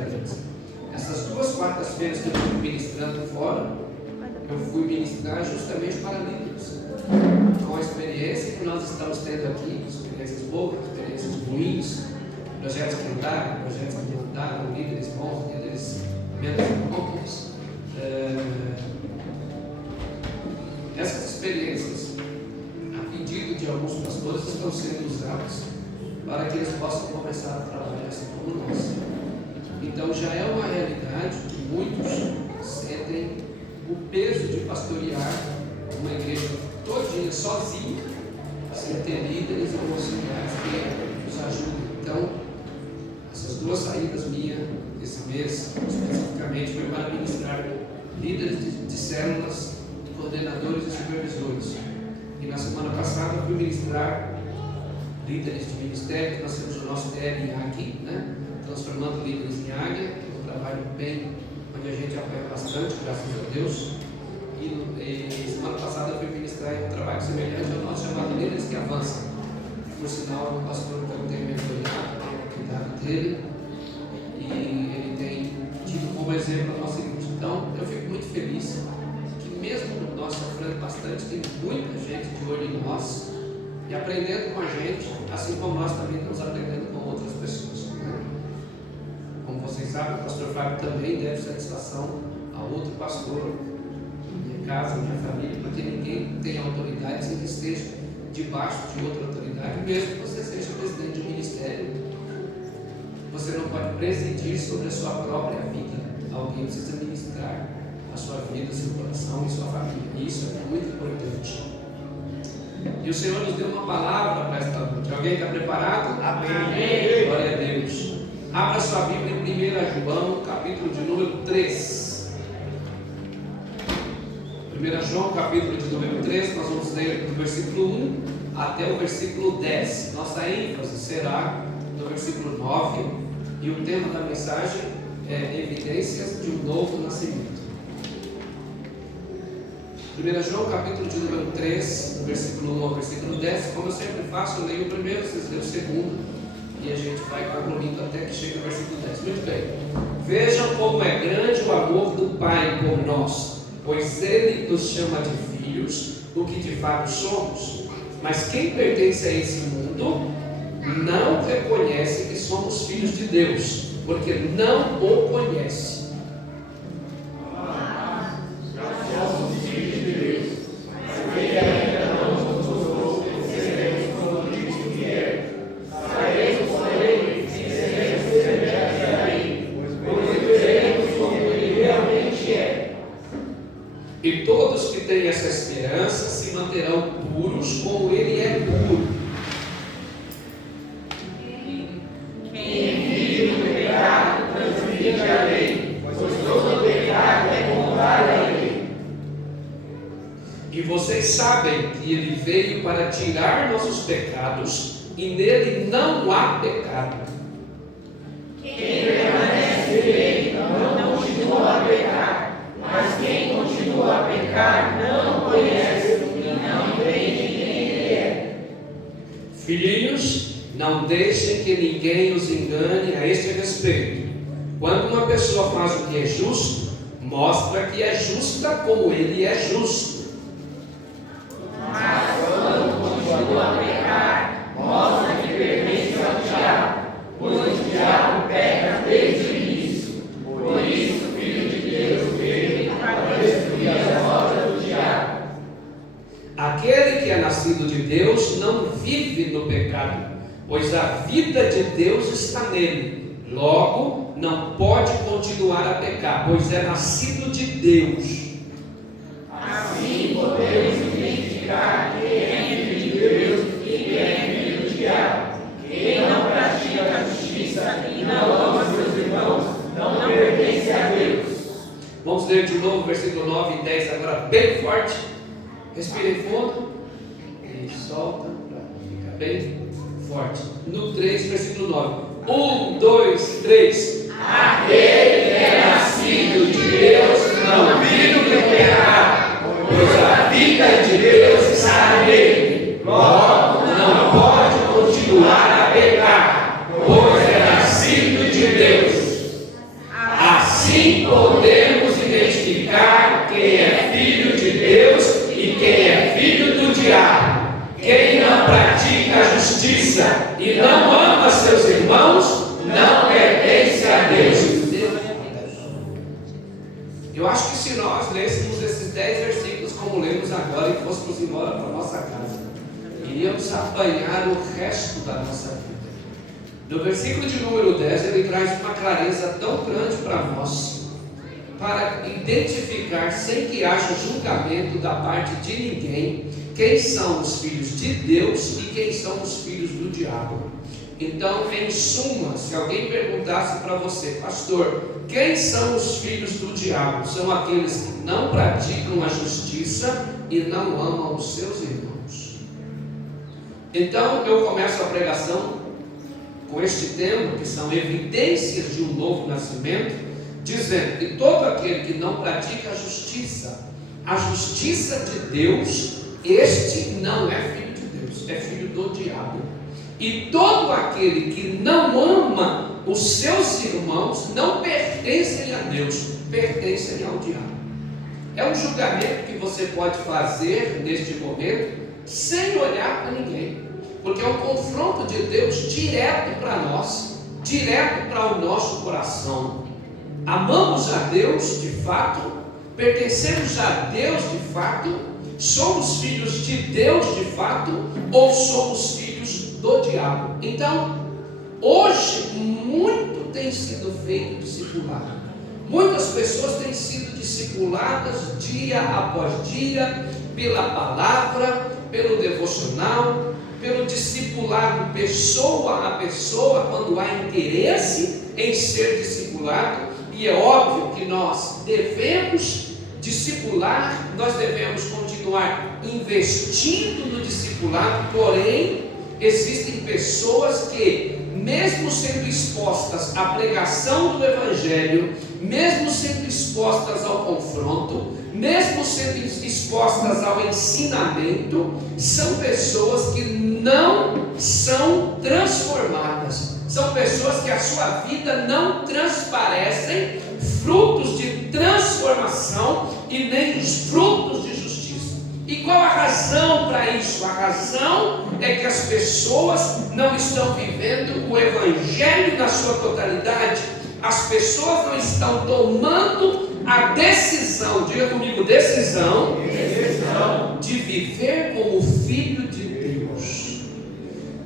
grandes. Essas 2 quartas-feiras que eu fui ministrando fora, eu fui ministrar justamente para líderes, com a experiência que nós estamos tendo aqui, experiências boas, experiências ruins, projetos que andaram, projetos que não andaram, líderes bons, líderes menos bons. Essas experiências, a pedido de alguns pastores, estão sendo usadas para que eles possam começar a trabalhar assim como nós. Então já é uma realidade que muitos sentem o peso de pastorear uma igreja todinha sozinha, sem ter líderes e auxiliares que os ajudem. Então, essas 2 saídas minhas esse mês, especificamente, foi para ministrar líderes de células, coordenadores e supervisores. E na semana passada eu fui ministrar líderes de ministério. Nós temos o nosso TLA aqui, né? Transformando líderes em águia, um trabalho bem, onde a gente apoia bastante, graças a Deus. E semana passada eu fui ministrar um trabalho semelhante ao nosso, chamado Líderes que Avançam. Por sinal, o pastor que eu tenho mentorado, cuidado dele, e ele tem tido como exemplo a nossa igreja. Então, eu fico muito feliz que mesmo nós sofrendo bastante, tem muita gente de olho em nós e aprendendo com a gente, assim como nós também estamos aprendendo com outras pessoas. Como vocês sabem, o pastor Fábio também deve satisfação a outro pastor, minha casa, minha família, porque ninguém tem autoridade sem que esteja debaixo de outra autoridade, mesmo que você seja presidente de um ministério. Você não pode presidir sobre a sua própria vida. Alguém precisa ministrar a sua vida, seu coração e sua família. Isso é muito importante. E o Senhor nos deu uma palavra para esta noite. Alguém está preparado? Amém. Glória a Deus. Abra sua Bíblia em 1 João, capítulo de número 3. 1 João, capítulo de número 3, nós vamos ler do versículo 1 até o versículo 10. Nossa ênfase será no versículo 9 e o tema da mensagem é Evidências de um Novo Nascimento. 1 João, capítulo de número 3, versículo 1 ao versículo 10. Como eu sempre faço, eu leio o primeiro, vocês leem o segundo, e a gente vai concluindo até que chegue o versículo 10. Muito bem. Vejam como é grande o amor do Pai por nós, pois Ele nos chama de filhos, o que de fato somos. Mas quem pertence a esse mundo não reconhece que somos filhos de Deus, porque não o conhece. E todos que têm essa esperança se manterão puros como Ele é puro. Quem vive no pecado transgride a lei, pois todo pecado é contrário à lei. E vocês sabem que Ele veio para tirar nossos pecados, e nele não há pecado. Quem permanece nele não continua a pecar, mas quem continua a pecar não conhece e não entende quem Ele é. Filhinhos, não deixem que ninguém os engane a este respeito. Quando uma pessoa faz o que é justo, mostra que é justa como Ele é justo. Mas quando continua a pecar, mostra que pertence ao diabo, pois o diabo peca desde o início. Por isso, o Filho de Deus veio para destruir as obras do diabo. Aquele que é nascido de Deus não vive no pecado, pois a vida de Deus está nele. Logo, não pode continuar a pecar, pois é nascido de Deus. Assim podemos identificar quem é filho de Deus e quem é filho do diabo. Quem não pratica a justiça e não ama seus irmãos não pertence a Deus. Vamos ler de novo o versículo 9 e 10 agora bem forte. Respire fundo e solta para ficar bem forte. No 3, versículo 9. 1, 2, 3. Aquele que é nascido de Deus não vive no pecado, pois a vida de Deus está nele. Logo, não pode continuar a pecar, pois é nascido de Deus. acompanhar o resto da nossa vida. No versículo de número 10, ele traz uma clareza tão grande para nós, para identificar, sem que haja julgamento da parte de ninguém, quem são os filhos de Deus e quem são os filhos do diabo. Então, em suma, se alguém perguntasse para você, pastor, quem são os filhos do diabo? São aqueles que não praticam a justiça e não amam os seus irmãos. Então, eu começo a pregação com este tema, que são evidências de um novo nascimento, dizendo que todo aquele que não pratica a justiça de Deus, este não é filho de Deus, é filho do diabo. E todo aquele que não ama os seus irmãos não pertencem a Deus, pertencem ao diabo. É um julgamento que você pode fazer neste momento sem olhar para ninguém, porque é um confronto de Deus direto para nós, direto para o nosso coração. Amamos a Deus de fato, pertencemos a Deus de fato, somos filhos de Deus de fato, ou somos filhos do diabo? Então, hoje, muito tem sido feito discipulado. Muitas pessoas têm sido discipuladas dia após dia, pela palavra, pelo devocional, pelo discipulado pessoa a pessoa, quando há interesse em ser discipulado. E é óbvio que nós devemos discipular, nós devemos continuar investindo no discipulado, porém, existem pessoas que, mesmo sendo expostas à pregação do Evangelho, mesmo sendo expostas ao confronto, mesmo sendo expostas ao ensinamento, são pessoas que não são transformadas, são pessoas que a sua vida não transparecem frutos de transformação e nem os frutos de justiça. E qual a razão para isso? A razão é que as pessoas não estão vivendo o Evangelho na sua totalidade. As pessoas não estão tomando a decisão, diga comigo, decisão de viver como filho de Deus.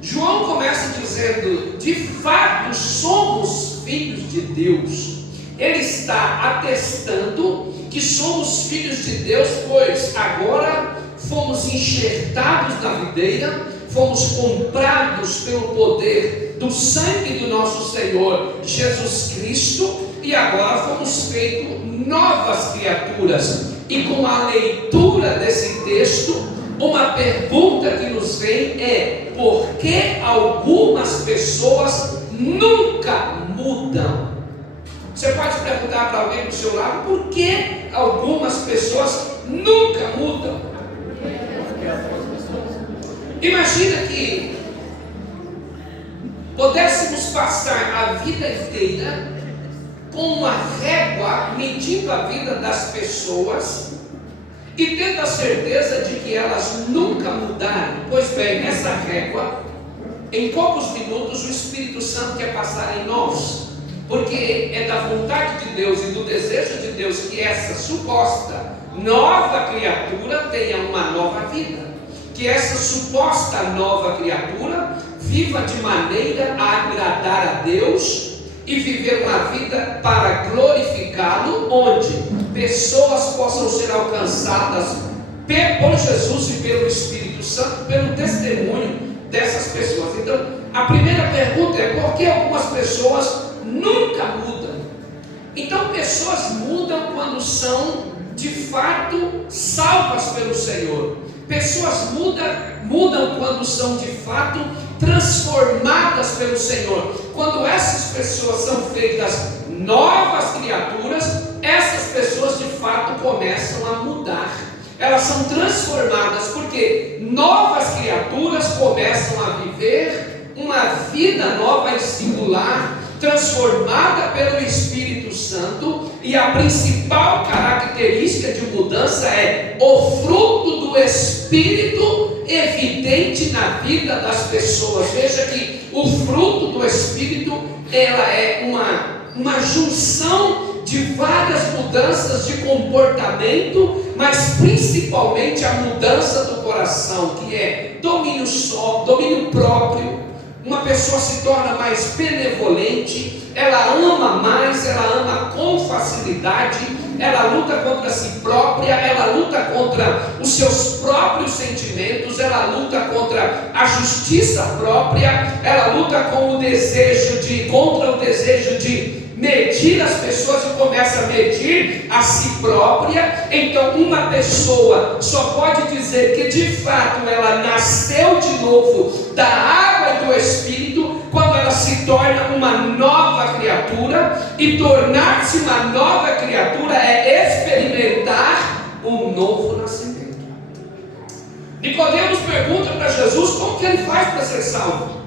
João começa dizendo, de fato somos filhos de Deus. Ele está atestando que somos filhos de Deus, pois agora fomos enxertados na videira, fomos comprados pelo poder do sangue do nosso Senhor Jesus Cristo, e agora fomos feitos novas criaturas. E com a leitura desse texto, uma pergunta que nos vem é: por que algumas pessoas nunca mudam? Você pode perguntar para alguém do seu lado, por que algumas pessoas nunca mudam? Imagina que pudéssemos passar a vida inteira com uma régua medindo a vida das pessoas e tendo a certeza de que elas nunca mudaram. Pois bem, nessa régua, em poucos minutos o Espírito Santo quer passar em nós, porque é da vontade de Deus e do desejo de Deus que essa suposta nova criatura tenha uma nova vida, que essa suposta nova criatura viva de maneira a agradar a Deus e viver uma vida para glorificá-lo, onde pessoas possam ser alcançadas por Jesus e pelo Espírito Santo, pelo testemunho dessas pessoas. Então, a primeira pergunta é: por que algumas pessoas nunca mudam? Então, pessoas mudam quando são de fato salvas pelo Senhor. Pessoas mudam quando são de fato transformadas pelo Senhor. Quando essas pessoas são feitas novas criaturas, essas pessoas de fato começam a mudar. Elas são transformadas, porque novas criaturas começam a viver uma vida nova e singular, transformada pelo Espírito Santo. E a principal característica de mudança é o fruto do Espírito evidente na vida das pessoas. Veja que o fruto do Espírito, ela é uma junção de várias mudanças de comportamento, mas principalmente a mudança do coração, que é domínio próprio. Uma pessoa se torna mais benevolente, ela ama mais, ela ama com facilidade, ela luta contra si própria, ela luta contra os seus próprios sentimentos, ela luta contra a justiça própria, ela luta contra o desejo de medir as pessoas e começa a medir a si própria. Então uma pessoa só pode dizer que de fato ela nasceu de novo da água e do Espírito quando ela se torna uma nova criatura, e tornar-se uma nova criatura é experimentar um novo nascimento. Nicodemos pergunta para Jesus como que ele faz para ser salvo,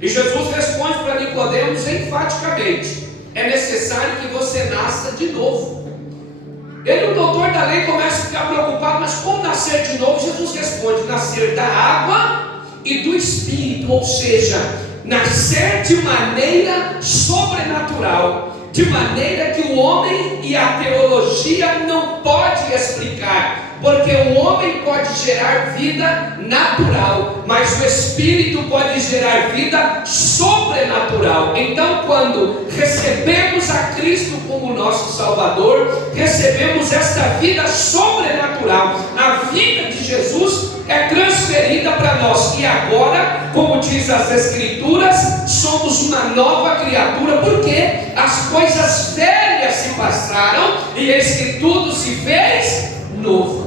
e Jesus responde para Nicodemos enfaticamente: é necessário que você nasça de novo. Ele, o doutor da lei, começa a ficar preocupado, mas como nascer de novo? Jesus responde: nascer da água e do Espírito, ou seja, nascer de maneira sobrenatural, de maneira que o homem e a teologia não pode explicar, porque o homem pode gerar vida natural, mas o Espírito pode gerar vida sobrenatural. Então, quando recebemos a Cristo como nosso Salvador, recebemos esta vida sobrenatural. A vida de Jesus é transferida para nós, e agora, como diz as Escrituras, somos uma nova criatura, porque as coisas velhas se passaram e eis que tudo se fez novo.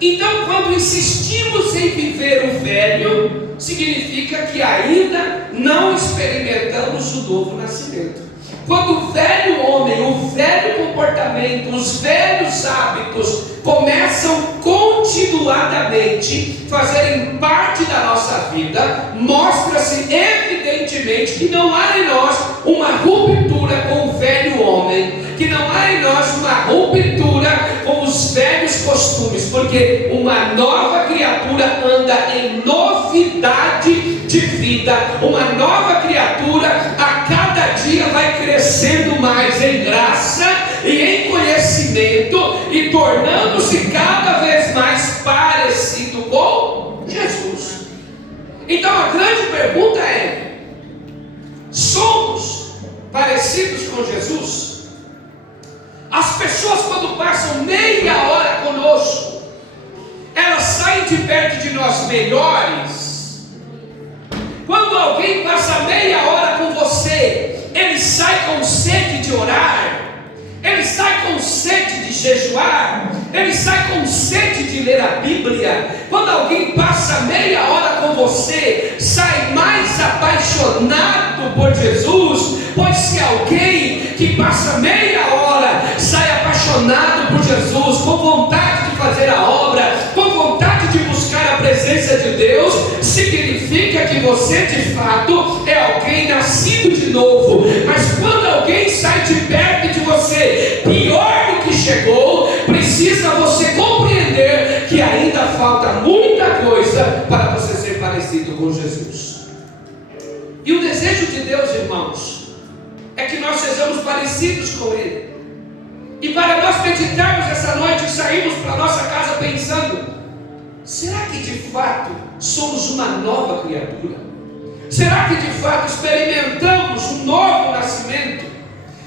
Então, quando insistimos em viver o velho, significa que ainda não experimentamos o novo nascimento. Quando o velho homem, o velho comportamento, os velhos hábitos começam continuadamente a fazerem parte da nossa vida, mostra-se evidentemente que não há em nós uma ruptura com o velho homem, que não há em nós uma ruptura com os velhos costumes, porque uma nova criatura anda em novidade de vida. Uma nova criatura a cada dia vai crescendo mais em graça e em conhecimento, e tornando-se cada vez mais parecido com Jesus. Então a grande pergunta é: somos parecidos com Jesus? As pessoas, quando passam meia hora conosco, elas saem de perto de nós melhores? Quando alguém passa meia hora com você, ele sai com sede de orar, ele sai com sede de jejuar, ele sai com sede de ler a Bíblia. Quando alguém passa meia hora com você, sai mais apaixonado por Jesus. Pois se alguém que passa meia hora sai apaixonado por Jesus, com vontade de fazer a obra, com vontade de buscar a presença de Deus, significa que você de fato é alguém nascido de novo. Mas quando alguém sai de perto de você pior do que chegou, precisa você compreender que ainda falta muita coisa para você ser parecido com Jesus. E o desejo de Deus, irmãos, é que nós sejamos parecidos com Ele. E para nós meditarmos essa noite, saímos para a nossa casa pensando: será que de fato somos uma nova criatura? Será que de fato experimentamos um novo nascimento?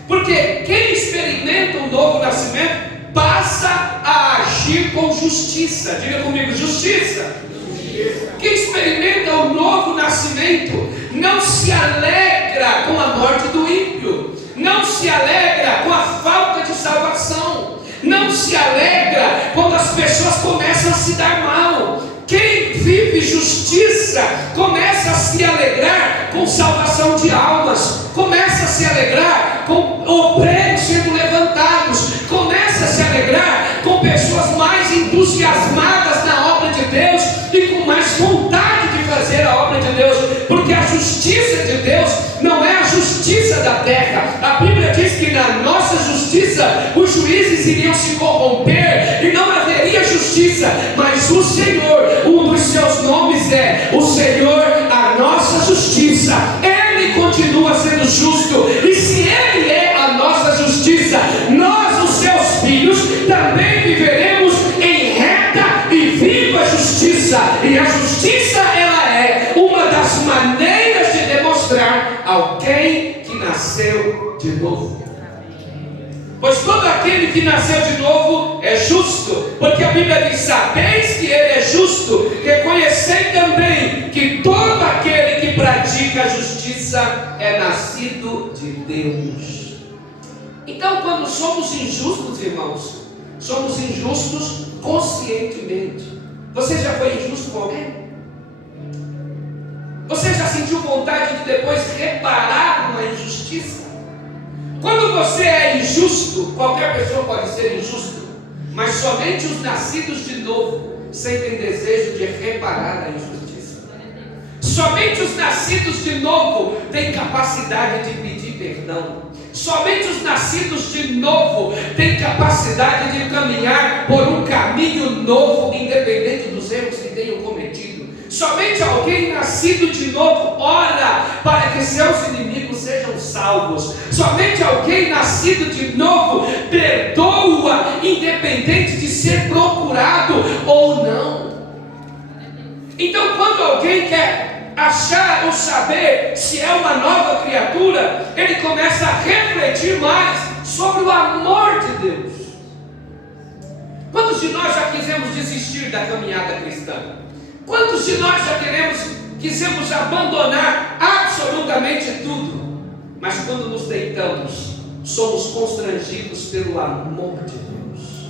Porque quem experimenta um novo nascimento passa a agir com justiça. Diga comigo: justiça. Quem experimenta o novo nascimento não se alegra com a morte do ímpio, não se alegra com a falta de salvação, não se alegra quando as pessoas começam a se dar mal. Quem vive justiça começa a se alegrar com salvação de almas, começa a se alegrar com obreiros sendo levantados, começa a se alegrar com pessoas mais entusiasmadas na obra de Deus e com mais vontade de fazer a obra de Deus, porque a justiça de Deus não é a justiça da terra. A Bíblia diz que na nossa justiça os juízes iriam se corromper e não haveria justiça, mas o Senhor, um dos seus nomes é o Senhor, a nossa justiça. Ele continua sendo justo, e se Ele é a nossa justiça, alguém que nasceu de novo. Pois todo aquele que nasceu de novo é justo, porque a Bíblia diz: sabeis que ele é justo, reconhecei também que todo aquele que pratica a justiça é nascido de Deus. Então, quando somos injustos, irmãos, somos injustos conscientemente. Você já foi injusto com alguém? Você já sentiu vontade de depois reparar uma injustiça? Quando você é injusto, qualquer pessoa pode ser injusto, mas somente os nascidos de novo sentem desejo de reparar a injustiça. Somente os nascidos de novo têm capacidade de pedir perdão. Somente os nascidos de novo têm capacidade de caminhar por um caminho novo, independente dos erros que tenham cometido. Somente alguém nascido de novo ora para que seus inimigos sejam salvos. Somente alguém nascido de novo perdoa, independente de ser procurado ou não. Então, quando alguém quer achar ou saber se é uma nova criatura, ele começa a refletir mais sobre o amor de Deus. Quantos de nós já quisemos desistir da caminhada cristã? Quantos de nós já quisemos abandonar absolutamente tudo? Mas quando nos deitamos, somos constrangidos pelo amor de Deus.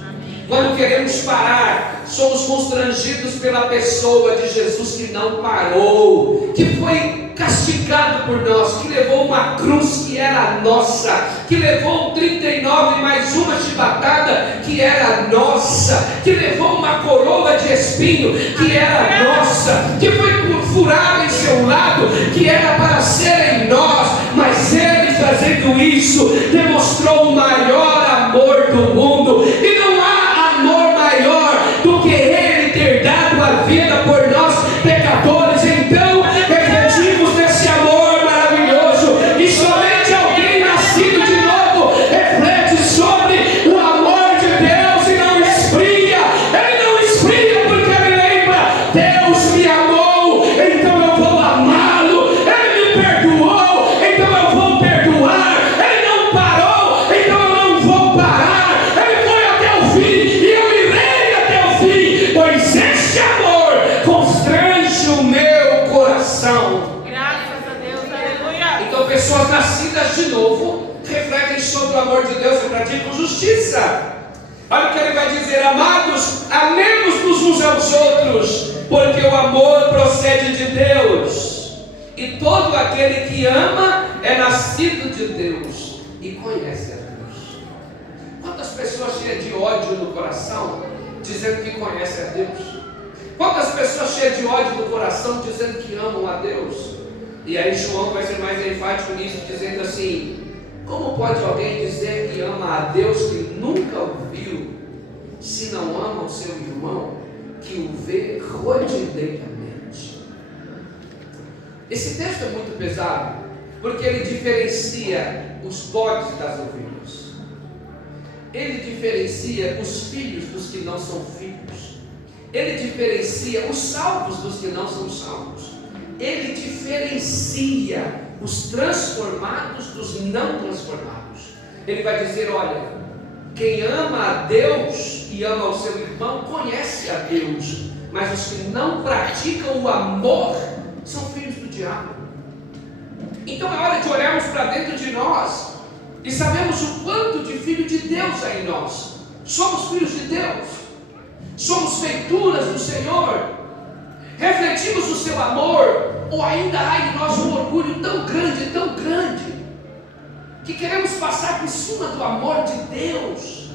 Quando queremos parar, somos constrangidos pela pessoa de Jesus que não parou, que foi castigado por nós, que levou uma cruz que era nossa, que levou 39 mais uma chibatada que era nossa, que levou uma coroa de espinho que era nossa, que foi furado em seu lado, que era para ser em nós, mas ele, fazendo isso, demonstrou o maior amor do mundo. E não há amor maior do que ele ter dado a vida por nós pecadores. Então refletimos nesse amor maravilhoso, e somente alguém nascido de novo reflete sobre o amor de Deus e não esfria. Ele não esfria porque ele lembra: Deus me amou, então eu vou amá-lo. Ele me perdoou, então eu vou perdoar. Ele não parou, então eu não vou parar. Ele foi até o fim e eu irei até o fim, pois este amor constrange o meu coração. Graças a Deus, aleluia. Então, pessoas nascidas de novo refletem sobre o amor de Deus e praticam justiça. Olha o que ele vai dizer: amados, amemos-nos uns aos outros, porque o amor procede de Deus, e todo aquele que ama é nascido de Deus e conhece a Deus. Quantas pessoas cheias de ódio no coração, dizendo que conhecem a Deus? Quantas pessoas cheias de ódio no coração, dizendo que amam a Deus? E aí João vai ser mais enfático nisso, dizendo assim: como pode alguém dizer que ama a Deus que nunca o viu, se não ama o seu irmão que o vê rotineiramente? Esse texto é muito pesado, porque ele diferencia os bodes das ovelhas. Ele diferencia os filhos dos que não são filhos. Ele diferencia os salvos dos que não são salvos. Ele diferencia os transformados dos não transformados. Ele vai dizer: olha, quem ama a Deus e ama o seu irmão conhece a Deus, mas os que não praticam o amor são filhos do diabo. Então é hora de olharmos para dentro de nós e sabemos o quanto de filho de Deus há em nós. Somos filhos de Deus, somos feituras do Senhor, refletimos o seu amor, ou ainda há em nós um orgulho tão grande, que queremos passar por cima do amor de Deus?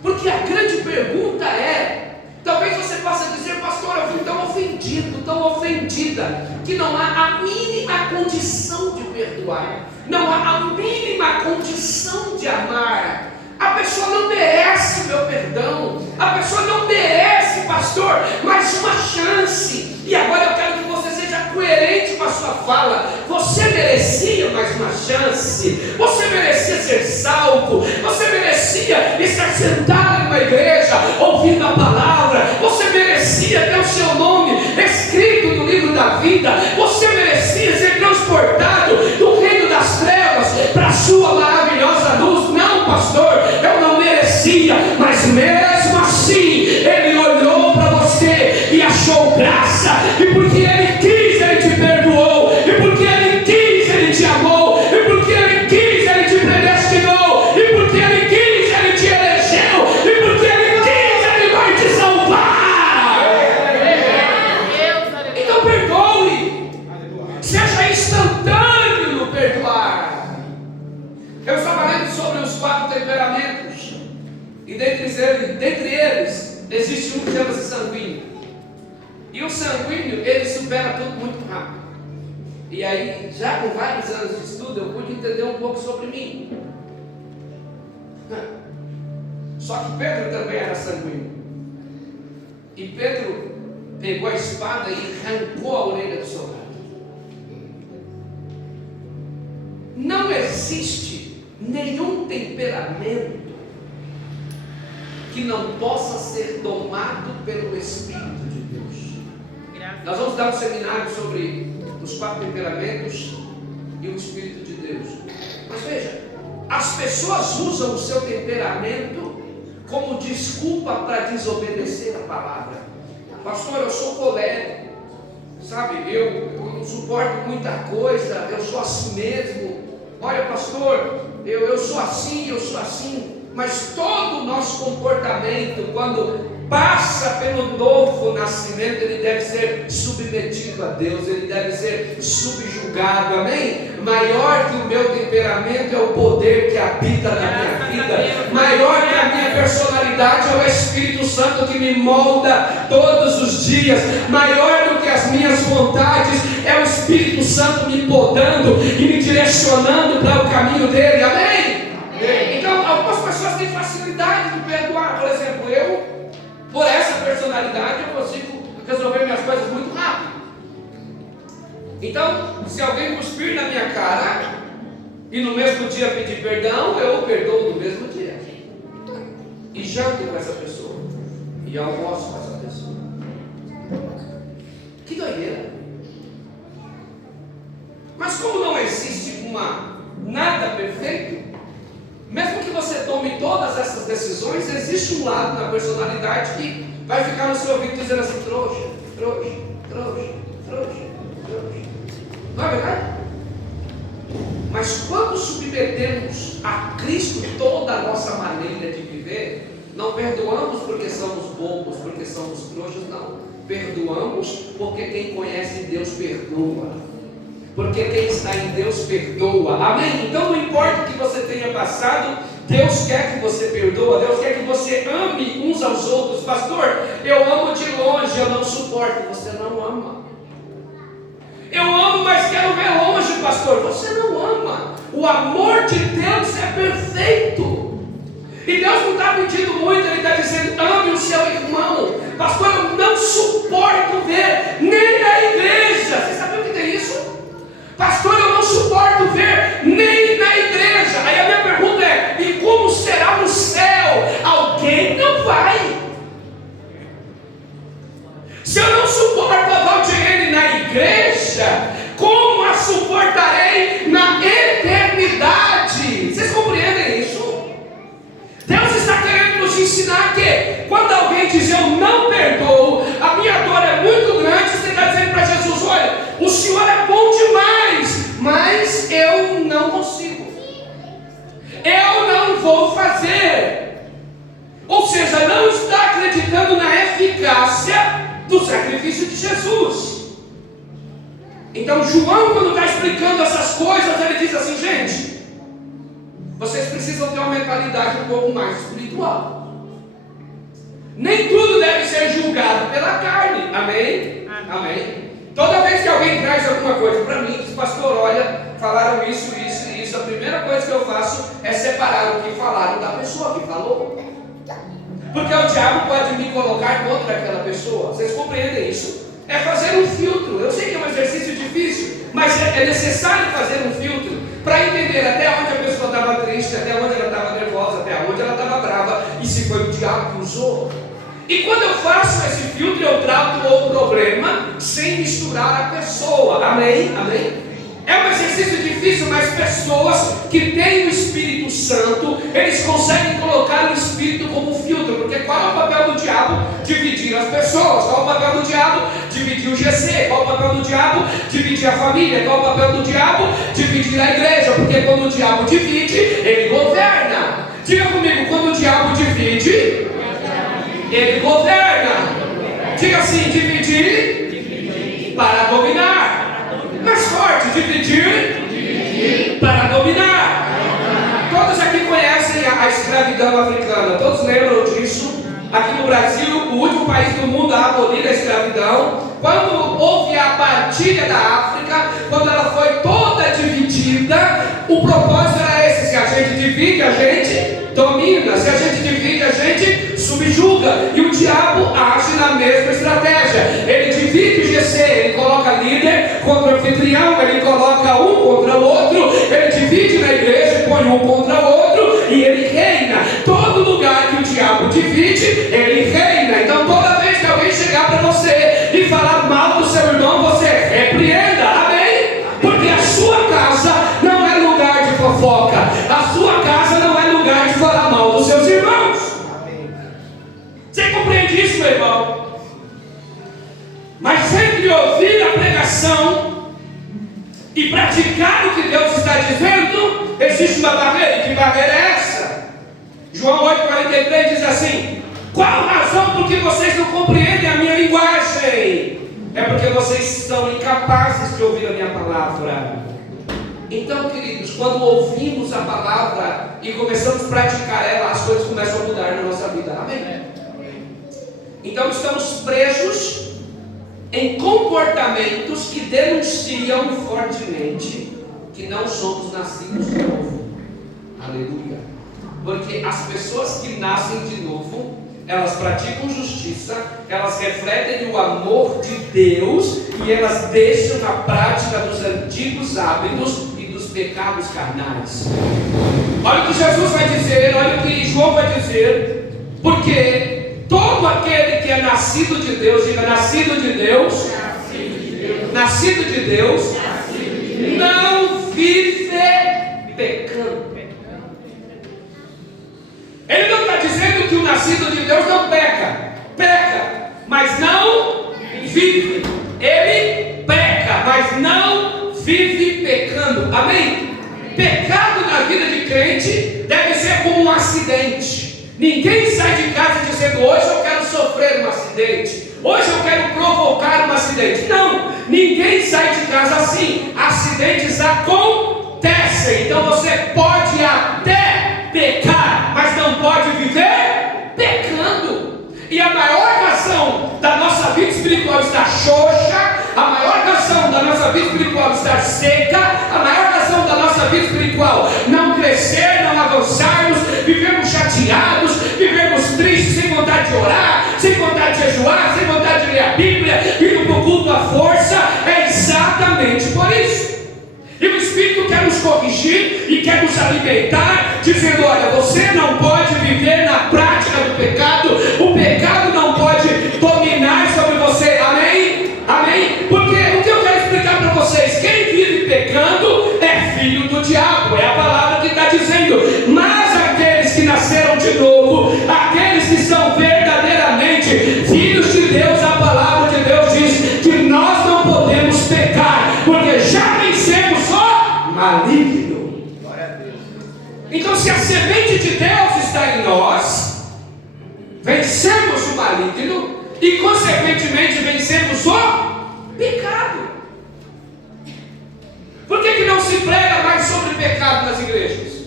Porque a grande pergunta é: talvez você possa dizer, pastor, eu fui tão ofendido, tão ofendida, que não há a mínima condição de perdoar, não há a mínima condição de amar. A pessoa não merece meu perdão, a pessoa não merece, pastor, mais uma chance. E agora eu quero que você seja coerente com a sua fala. Você merecia mais uma chance, você merecia ser salvo, você merecia estar sentado em uma igreja ouvindo a palavra, você merecia ter o seu nome escrito no livro da vida, você merecia ser transportado do reino temperamentos. E dentre eles existe um que chama-se sanguíneo. E o sanguíneo, ele supera tudo muito rápido. E aí, já com vários anos de estudo, eu pude entender um pouco sobre mim. Só que Pedro também era sanguíneo. E Pedro pegou a espada e arrancou a orelha do soldado. Não existe nenhum temperamento que não possa ser domado pelo Espírito de Deus. Nós vamos dar um seminário sobre os 4 temperamentos e o Espírito de Deus. Mas veja, as pessoas usam o seu temperamento como desculpa para desobedecer a palavra. Pastor, eu sou colérico, sabe? Eu não suporto muita coisa, eu sou assim mesmo. Olha, pastor, eu sou assim. Mas todo o nosso comportamento, quando passa pelo novo nascimento, ele deve ser submetido a Deus, ele deve ser subjugado, amém? Maior que o meu temperamento é o poder que habita na minha vida, maior que a minha personalidade é o Espírito Santo que me molda todos os dias, maior do que as minhas vontades é o Espírito Santo me podando e me direcionando para o caminho dele, amém? Então, algumas pessoas têm facilidade de perdoar. Por exemplo, eu, por essa personalidade, eu consigo resolver minhas coisas muito rápido. Então, se alguém cuspir na minha cara e no mesmo dia pedir perdão, eu o perdoo no mesmo dia. E janto com essa pessoa. E almoço com essa pessoa. Que doideira. Mas como não existe nada perfeito, mesmo que você tome todas essas decisões, existe um lado na personalidade que vai ficar no seu ouvido dizendo assim: trouxa. Não é verdade? Mas quando submetemos a Cristo toda a nossa maneira de viver, não perdoamos porque somos bobos, porque somos trouxas, não. Perdoamos porque quem conhece Deus perdoa. Porque quem está em Deus perdoa, amém? Então não importa o que você tenha passado, Deus quer que você perdoa, Deus quer que você ame uns aos outros. Pastor, eu amo de longe, eu não suporto. Você não ama. Eu amo, mas quero ver longe, pastor. Você não ama. O amor de Deus é perfeito. E Deus não está pedindo muito, Ele está dizendo: ame o seu irmão. Pastor, eu não suporto ver nem na igreja. Você sabe o que é isso? Pastor, eu não suporto ver nem na igreja. Aí a minha pergunta é: e como será no céu? Alguém não vai. Se eu não suporto a Valdirene na igreja, como a suportarei na eternidade? Vocês compreendem isso? Deus está querendo nos ensinar que quando alguém diz eu não perdoo, a minha dor é muito grande, você está dizendo para Jesus: olha, o Senhor é bom demais, mas eu não consigo, eu não vou fazer. Ou seja, não está acreditando na eficácia do sacrifício de Jesus. Então João, quando está explicando essas coisas, ele diz assim: gente, vocês precisam ter uma mentalidade um pouco mais espiritual. Nem tudo deve ser julgado pela carne, amém? Amém. Toda vez que alguém traz alguma coisa para mim, diz: pastor, olha, falaram isso, a primeira coisa que eu faço é separar o que falaram da pessoa que falou. Porque o diabo pode me colocar contra aquela pessoa. Vocês compreendem isso? É fazer um filtro. Eu sei que é um exercício difícil, mas é necessário fazer um filtro para entender até onde a pessoa estava triste, até onde ela estava nervosa, até onde ela estava brava, e se foi o diabo que usou. E quando eu faço esse filtro, eu trato o problema sem misturar a pessoa. Amém? Amém? É um exercício difícil, mas pessoas que têm o Espírito Santo, eles conseguem colocar o Espírito como filtro. Porque qual é o papel do diabo? Dividir as pessoas. Qual é o papel do diabo? Dividir o GC. Qual é o papel do diabo? Dividir a família. Qual é o papel do diabo? Dividir a igreja. Porque quando o diabo divide, ele governa. Diga comigo: quando o diabo divide, ele governa. Diga assim: dividir para dominar. Mais forte: dividir para dominar. Todos aqui conhecem a a escravidão africana. Todos lembram disso? Aqui no Brasil, o último país do mundo a abolir a escravidão. Quando houve a partilha da África, quando ela foi toda dividida, o propósito era esse: se a gente divide, a gente domina; se a gente divide, a gente subjuga. E o diabo age na mesma estratégia. Ele divide o GC, ele coloca líder contra o anfitrião, ele coloca um contra o outro, ele divide na igreja, põe um contra o outro e ele reina. Todo lugar que o diabo divide, ele reina. Então toda vez que alguém chegar para você e falar mal do seu irmão, você repreenda, amém? Porque a sua casa não é lugar de fofoca, a sua casa não é lugar de falar mal dos seus irmãos. Você compreende isso, meu irmão? Mas sempre ouvir a pregação e praticar o que Deus está dizendo, existe uma barreira. E que barreira é essa? João 8,43 diz assim: qual a razão por que vocês não compreendem a minha linguagem? É porque vocês são incapazes de ouvir a minha palavra. Então, queridos, quando ouvimos a palavra e começamos a praticar ela, as coisas começam a mudar na nossa vida. Amém? Então estamos presos em comportamentos que denunciam fortemente que não somos nascidos de novo. Aleluia. Porque as pessoas que nascem de novo, elas praticam justiça, elas refletem o amor de Deus e elas deixam na prática dos antigos hábitos e dos pecados carnais. Olha o que Jesus vai dizer, olha o que João vai dizer: porque todo aquele que é nascido de Deus, diga nascido de Deus, nascido de Deus, não vive pecando. Ele não está dizendo que o nascido de Deus não peca, peca, mas não vive. Ele peca, mas não vive pecando. Amém? Pecado na vida de crente deve ser como um acidente. Ninguém sai de casa dizendo: hoje eu quero sofrer um acidente, hoje eu quero provocar um acidente. Não, ninguém sai de casa assim. Acidentes acontecem. Então você pode até pecar, mas não pode viver pecando. E a maior razão da nossa vida espiritual estar xoxa, a maior razão da nossa vida espiritual estar seca, a maior razão da nossa vida espiritual não crescer, não avançarmos, vivemos chateados, vivemos tristes, sem vontade de orar, sem vontade de jejuar, sem vontade de ler a Bíblia, indo para o culto à força, é exatamente por isso. E o Espírito quer nos corrigir e quer nos alimentar, dizendo: olha, você não pode viver na prática do pecado, o pecado não pode dominar sobre você. Amém? Amém? Porque o que eu quero explicar para vocês: quem vive pecando é filho do diabo, é a palavra que está dizendo. Mas aqueles que nasceram de novo, aqueles que são verdadeiramente filhos de Deus, a palavra de Deus diz que nós não podemos pecar, porque já vencemos o maligno. Então, se a semente de Deus está em nós, vencemos o maligno e consequentemente vencemos o pecado. Por que não se prega mais sobre pecado nas igrejas?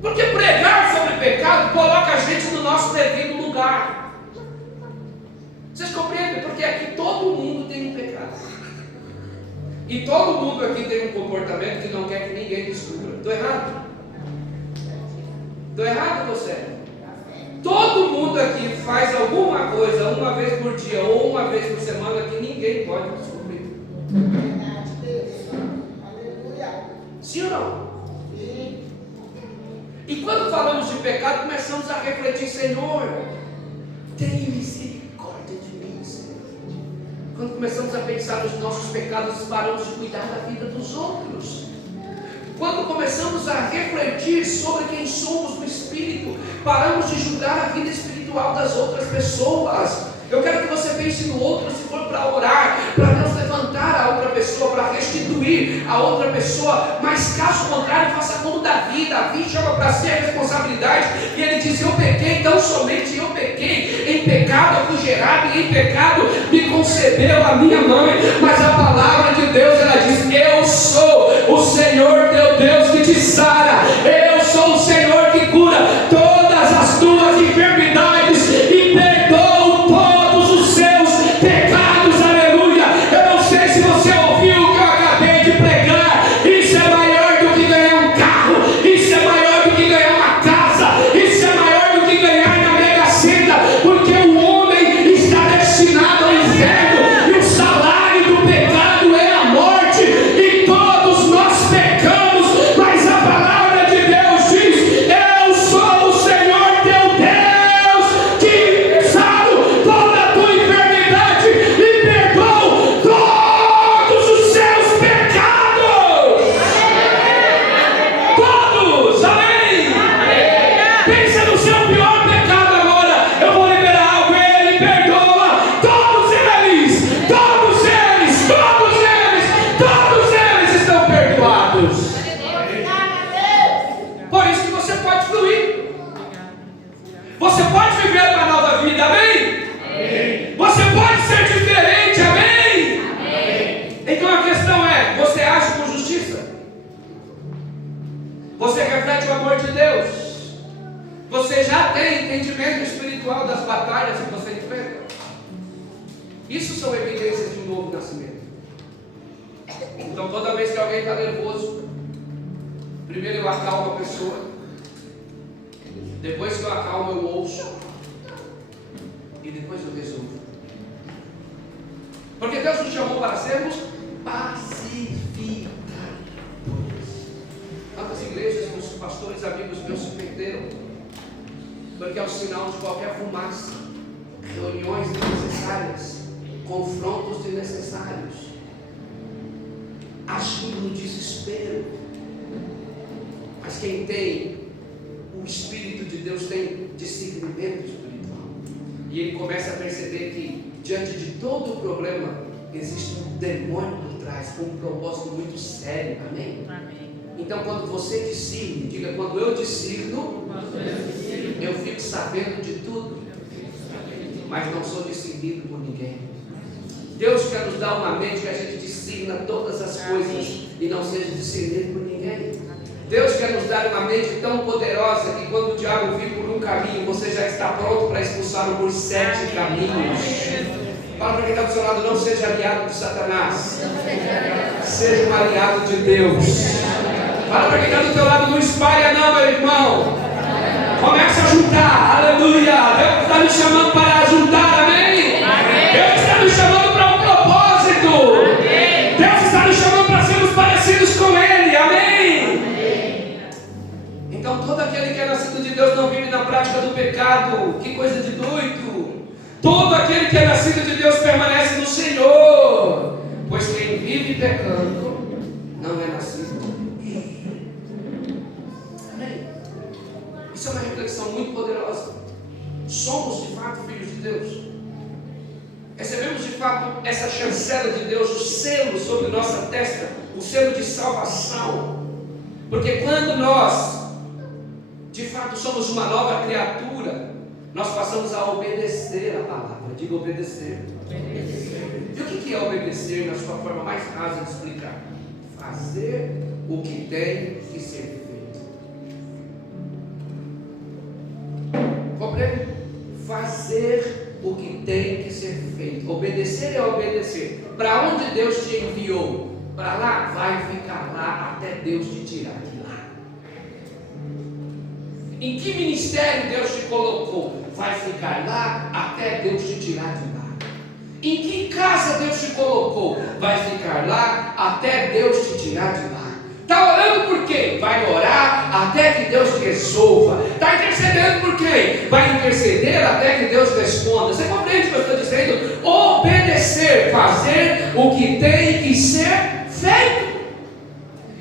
Porque pregar sobre pecado coloca a gente no nosso devido lugar. Vocês compreendem? Porque aqui todo mundo tem um pecado. E todo mundo aqui tem um comportamento que não quer que ninguém descubra. Estou errado? Estou errado, você? Todo mundo aqui faz alguma coisa uma vez por dia ou uma vez por semana que ninguém pode descobrir. Sim ou não? Sim. E quando falamos de pecado, começamos a refletir: Senhor, tem misericórdia de mim, Senhor. Quando começamos a pensar nos nossos pecados, paramos de cuidar da vida dos outros. Quando começamos a refletir sobre quem somos no Espírito, paramos de julgar a vida espiritual das outras pessoas. Eu quero que você pense no outro, se for para orar, para Deus levantar a outra pessoa, para restituir a outra pessoa. Mas caso contrário, faça como Davi. Davi chama para si a responsabilidade e ele diz: eu pequei, tão somente eu pequei. Em pecado eu fui gerado e em pecado me concebeu a minha mãe. Mas a palavra de Deus, ela diz: eu sou o Senhor teu Deus que te sara, eu sou o Senhor que cura Você pode viver uma nova vida, amém? Amém. Você pode ser diferente, amém? Amém. Então a questão é, você age com justiça? Você reflete o amor de Deus? Você já tem entendimento espiritual das batalhas que você enfrenta? Isso são evidências de um novo nascimento. Então toda vez que alguém está nervoso, primeiro eu acalmo a pessoa, depois que eu acalmo eu ouço, e depois eu resolvo. Porque Deus nos chamou para sermos pacificadores. Quantas igrejas que os pastores amigos meus se perderam, porque é o sinal de qualquer fumaça, reuniões desnecessárias, confrontos desnecessários, agindo no desespero. Mas quem tem o Espírito de Deus tem discernimento espiritual, e ele começa a perceber que diante de todo o problema existe um demônio por trás com um propósito muito sério, amém? Amém. Então quando você discerne, diga, quando eu discerno, eu fico sabendo de tudo, mas não sou discernido por ninguém. Deus quer nos dar uma mente que a gente discerna todas as coisas e não seja discernido por ninguém. Deus quer nos dar uma mente tão poderosa que quando o diabo vir por um caminho, você já está pronto para expulsá-lo por 7 caminhos. Fala para quem está do seu lado, não seja aliado de Satanás, seja um aliado de Deus. Fala para quem está do teu lado, não espalha não, meu irmão. Começa a juntar, aleluia. Deus está nos chamando para juntar, amém? Deus está nos chamando para um propósito. Deus está nos chamando para sermos parecidos com Ele, amém? Então todo aquele que é nascido de Deus não vive na prática do pecado. Que coisa de doido. Todo aquele que é nascido de Deus permanece no Senhor, pois quem vive pecando não é nascido de Deus. Amém? Isso é uma reflexão muito poderosa. Somos de fato filhos de Deus. Recebemos de fato essa chancela de Deus, o selo sobre nossa testa, o selo de salvação. Porque quando nós de fato somos uma nova criatura, nós passamos a obedecer a palavra. Diga obedecer. E o que é obedecer na sua forma mais rasa de explicar? Fazer o que tem que ser feito. Compreende? Fazer o que tem que ser feito. Obedecer é obedecer. Para onde Deus te enviou? Para lá, vai ficar lá até Deus te tirar de lá. Em que ministério Deus te colocou? Vai ficar lá até Deus te tirar de lá. Em que casa Deus te colocou? Vai ficar lá até Deus te tirar de lá. Está orando por quê? Vai orar até que Deus resolva. Está intercedendo por quê? Vai interceder até que Deus responda. Você compreende o que eu estou dizendo? Obedecer, fazer o que tem que ser feito.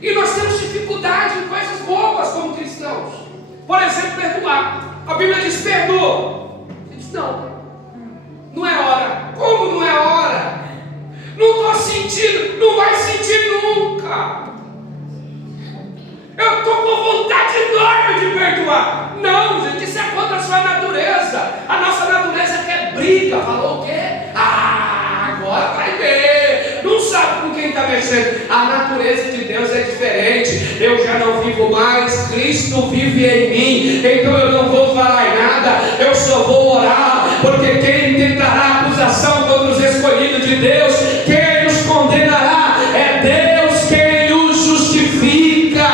E nós temos dificuldade em coisas boas como cristãos. Por exemplo, perdoar. A Bíblia diz perdoa. Ele diz não é hora. Como não é hora? Não estou sentindo, não vai sentir nunca. Eu estou com vontade enorme de perdoar. Não, gente, isso é contra a sua natureza. A nossa natureza quer briga. Falou o quê? Agora vai ver. Não sabe com quem está mexendo. A natureza de Deus é diferente. Eu já não vivo mais, Cristo vive em mim. Então eu não vou falar nada, eu só vou orar. Porque quem tentará acusação contra os escolhidos de Deus, quem nos condenará é Deus quem os justifica.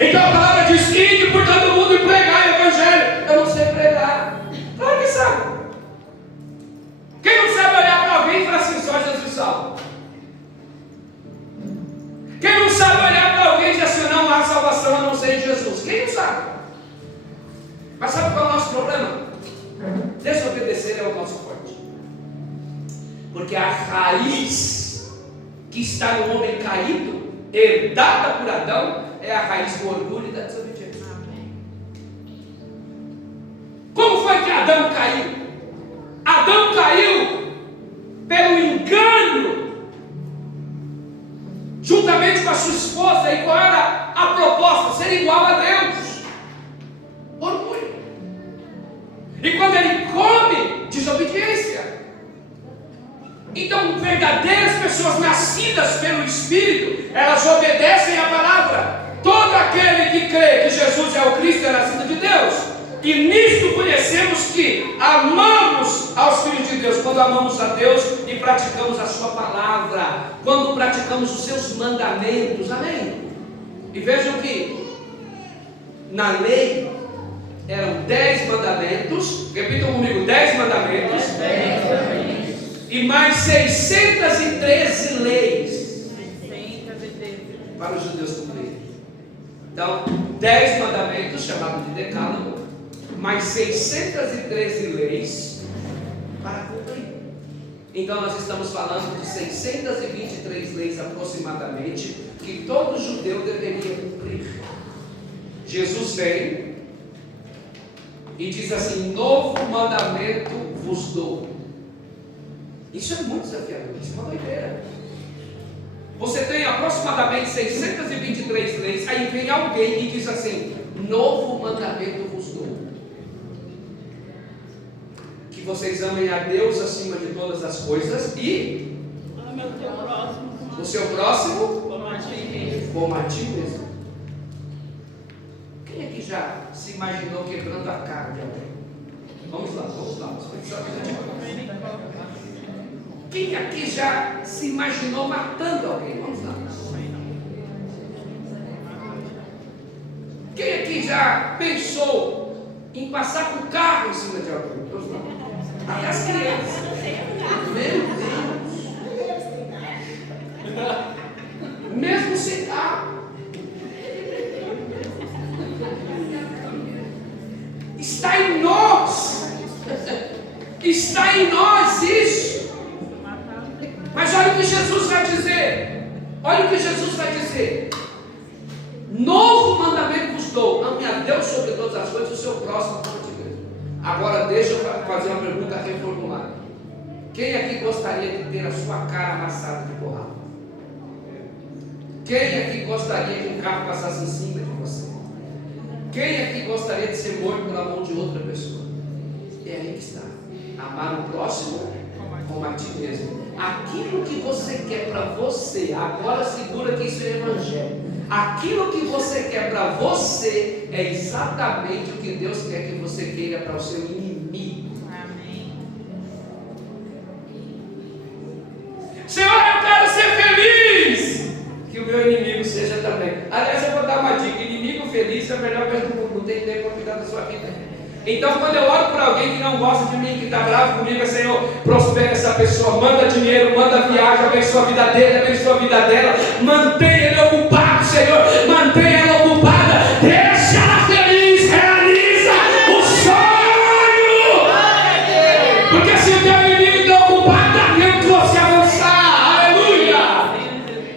Então a palavra diz: ide por todo mundo e pregar o evangelho. Eu não sei pregar. Claro que sabe. Quem não sabe olhar para alguém e falar assim, só Jesus salva? Quem não sabe olhar para alguém e dizer assim, não há salvação a não ser em Jesus? Quem não sabe? Mas sabe qual é o nosso problema? Desobedecer é o nosso forte. Porque a raiz que está no homem caído, herdada por Adão, é a raiz do orgulho e da desobediência. Como foi que Adão caiu? Adão caiu pelo engano, juntamente com a sua esposa. E qual era a proposta? Ser igual a Deus. Orgulho. elas obedecem à palavra. Todo aquele que crê que Jesus é o Cristo é nascido de Deus. E nisto conhecemos que amamos aos filhos de Deus, quando amamos a Deus e praticamos a sua palavra, quando praticamos os seus mandamentos, amém? E vejam que na lei eram 10 mandamentos, repitam comigo, 10 mandamentos, e mais 613 leis para os judeus cumprirem. Então, 10 mandamentos, chamados de decálogo, mais 613 leis para cumprir. Então nós estamos falando de 623 leis aproximadamente, que todo judeu deveria cumprir. Jesus vem e diz assim: novo mandamento vos dou. Isso é muito desafiador, isso é uma doideira. Você tem aproximadamente 623 leis, aí vem alguém e diz assim: novo mandamento vos dou. Que vocês amem a Deus acima de todas as coisas e ame o teu próximo. O seu próximo Como a ti mesmo. como a ti mesmo. Quem aqui já se imaginou quebrando a cara de alguém? Vamos lá. Quem aqui já se imaginou matando alguém? Vamos lá. Quem aqui já pensou em passar com o carro em cima de alguém? Vamos lá. Até as crianças. Meu Deus. Mesmo sem carro. Está em nós. Está em nós isso. Mas olha o que Jesus vai dizer. Olha o que Jesus vai dizer. Novo mandamento vos dou: ame a Deus sobre todas as coisas e o seu próximo como a ti mesmo. Agora deixa eu fazer uma pergunta reformulada. Quem aqui gostaria de ter a sua cara amassada de porrada? Quem aqui gostaria que um carro passasse em cima de você? Quem aqui gostaria de ser morto pela mão de outra pessoa? É aí que está. Amar o próximo como a ti mesmo. Aquilo que você quer para você, agora segura que isso é evangelho. Aquilo que você quer para você é exatamente o que Deus quer que você queira para o seu inimigo. Amém. Senhor, eu quero ser feliz. Que o meu inimigo seja também. Aliás, eu vou dar uma dica: inimigo feliz é a melhor coisa do mundo. Não tem tempo para cuidar da sua vida. Então, quando eu oro por alguém que não gosta de mim, que está bravo comigo, é: Senhor, prospera essa pessoa, manda dinheiro, manda viagem, abençoa a vida dele, abençoa a vida dela, mantenha ele ocupado, Senhor, mantenha ela ocupada, deixa ela feliz, realiza o sonho. Porque se o teu inimigo está ocupado, dá tempo de você avançar, aleluia.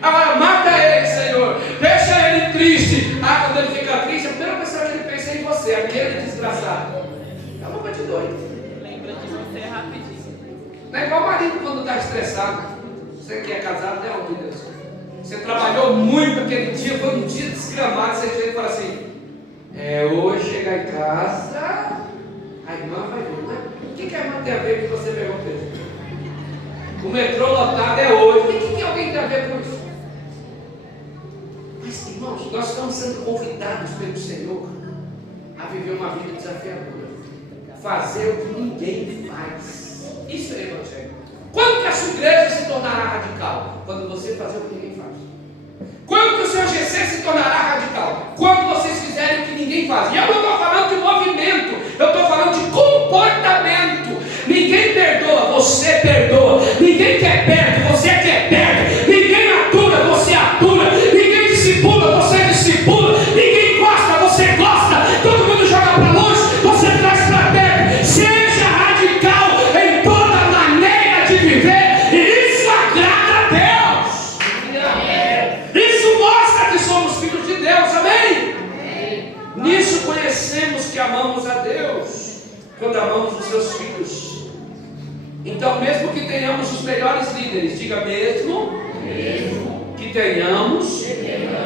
Agora mata ele, Senhor, deixa ele triste. Quando ele fica triste, a primeira pessoa que ele pensa é em você, aquele desgraçado. É uma coisa de doido. Lembra de você rapidinho. Não é igual o marido quando está estressado. Você que é casado, até onde, Deus? Você trabalhou muito aquele dia, foi um dia desgramado. Você chega e fala assim: hoje chegar em casa, a irmã vai ver, né? O que a irmã tem a ver que você pegou peso? O metrô lotado é hoje. O que alguém tem a ver com isso? Mas, irmãos, nós estamos sendo convidados pelo Senhor a viver uma vida desafiadora, fazer o que ninguém faz. Isso é evangelho. Quando que a sua igreja se tornará radical? Quando você fazer o que ninguém faz. Quando que o seu GC se tornará radical? Quando vocês fizerem o que ninguém faz. E eu não estou falando de movimento, eu estou falando de comportamento. Ninguém perdoa, você perdoa. Ninguém quer perto, você quer perto. Ninguém atura, você atura. Ninguém discipula, você discipula. Ninguém gosta, você gosta. Todo mundo joga para longe, você traz para perto. Seja radical em toda maneira de viver, e isso agrada a Deus. Isso mostra que somos filhos de Deus, amém? Nisso conhecemos que amamos a Deus, quando amamos os seus filhos. Então, mesmo que tenhamos os melhores líderes, diga mesmo que tenhamos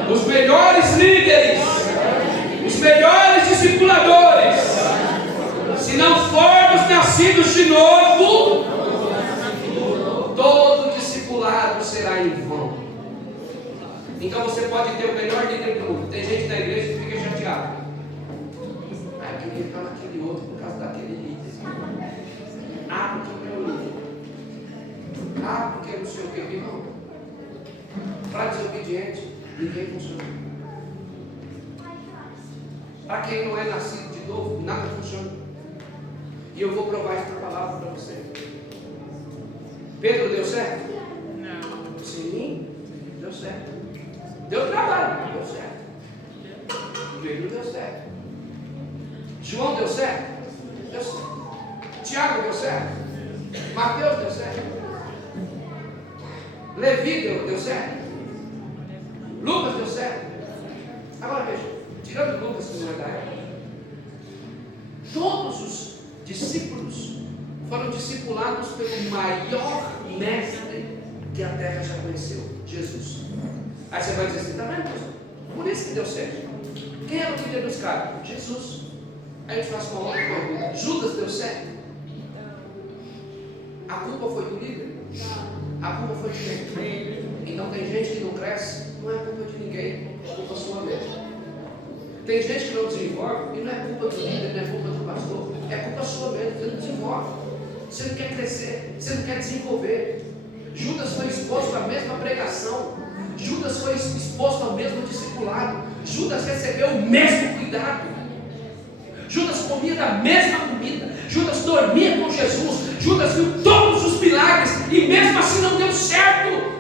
os melhores líderes, os melhores discipuladores, se não formos nascidos de novo, todo discipulado será em vão. Então você pode ter o melhor líder do mundo. Tem gente na igreja que fica chateada. Ah, eu queria estar naquele outro por causa daquele líder. Ah, porque é o meu líder. Ah, porque não sei o que, irmão. Para desobediente, ninguém funciona. Para quem não é nascido de novo, nada funciona. E eu vou provar essa palavra para você. Pedro deu certo? Não. Sim, deu certo. Deu trabalho, deu certo. Pedro deu certo. João deu certo? Deu certo. Tiago deu certo? Mateus deu certo? Levi deu certo? Lucas deu certo? Agora veja, tirando Lucas que não é da época, todos os discípulos foram discipulados pelo maior mestre que a terra já conheceu, Jesus. Aí você vai dizer assim, tá vendo, pastor? Por isso que deu certo. Quem era o líder dos caras? Jesus. Aí eu te faço uma outra pergunta. Judas deu certo? A culpa foi do líder? A culpa foi de quem? Então tem gente que não cresce, não é culpa de ninguém, é culpa sua mesmo. Tem gente que não desenvolve e não é culpa do líder, não é culpa do pastor, é culpa sua mesmo, você não desenvolve. Você não quer crescer, você não quer desenvolver. Judas foi exposto à mesma pregação, Judas foi exposto ao mesmo discipulado, Judas recebeu o mesmo cuidado, Judas comia da mesma comida, Judas dormia com Jesus, Judas viu todos os milagres e mesmo assim não deu certo.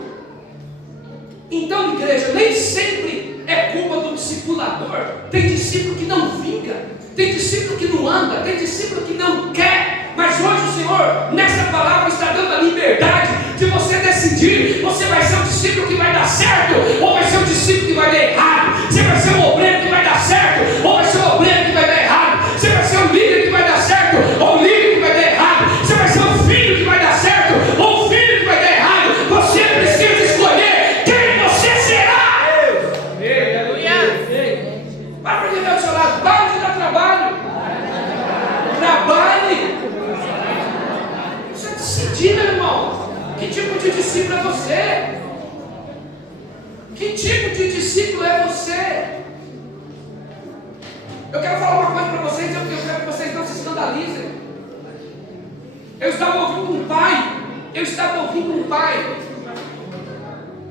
Então, igreja, nem sempre é culpa do discipulador. Tem discípulo que não vinga, tem discípulo que não anda, tem discípulo que não quer. Mas hoje o Senhor, nessa palavra, está dando a liberdade de você decidir. Você vai ser um discípulo que vai dar certo, ou vai ser um discípulo que vai dar errado. Você vai ser um obreiro que vai dar certo, ou vai ser um obreiro que vai dar errado. Você vai ser um líder que vai dar certo, ou um líder que vai dar errado. Você vai ser um filho que vai dar certo, ou um filho que vai dar errado. Você precisa escolher quem você será. Vai para quem ao seu lado, para de dar trabalho. Trabalhe. Você decidir, meu irmão. Que tipo de discípulo é você? Que tipo de discípulo é você? Eu quero falar uma coisa para vocês, eu quero que vocês não se escandalizem. Eu estava ouvindo um pai,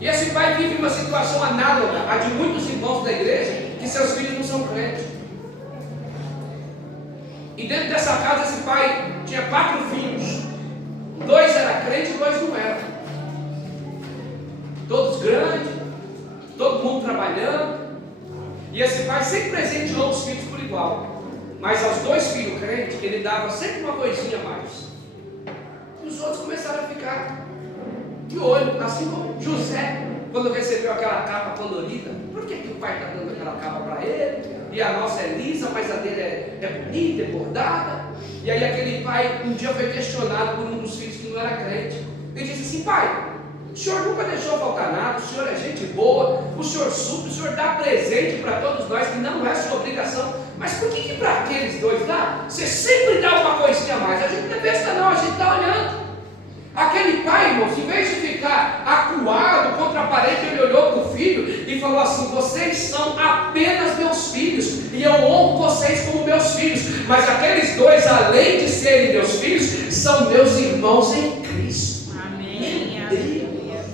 e esse pai vive uma situação análoga à de muitos irmãos da igreja, que seus filhos não são crentes. E dentro dessa casa esse pai tinha 4 filhos, 2 eram crentes e 2 não eram. Todos grandes, todo mundo trabalhando. E esse pai sempre presenteou os filhos por igual. Mas aos 2 filhos crentes, ele dava sempre uma coisinha a mais. E os outros começaram a ficar de olho, assim como José, quando recebeu aquela capa colorida. Por que o pai está dando aquela capa para ele? E a nossa é lisa, mas a dele é bonita, é bordada. E aí aquele pai um dia foi questionado por um dos filhos que não era crente. Ele disse assim: pai, o senhor nunca deixou faltar nada, o senhor é gente boa, o senhor supre, o senhor dá presente para todos nós, que não é sua obrigação. Mas por que para aqueles 2 lá, você sempre dá uma coisinha a mais? A gente não é besta não, a gente está olhando. Aquele pai, irmãos, em vez de ficar acuado contra a parede, ele olhou para o filho e falou assim: vocês são apenas meus filhos, e eu honro vocês como meus filhos. Mas aqueles 2, além de serem meus filhos, são meus irmãos em Cristo. Amém. Meu Deus,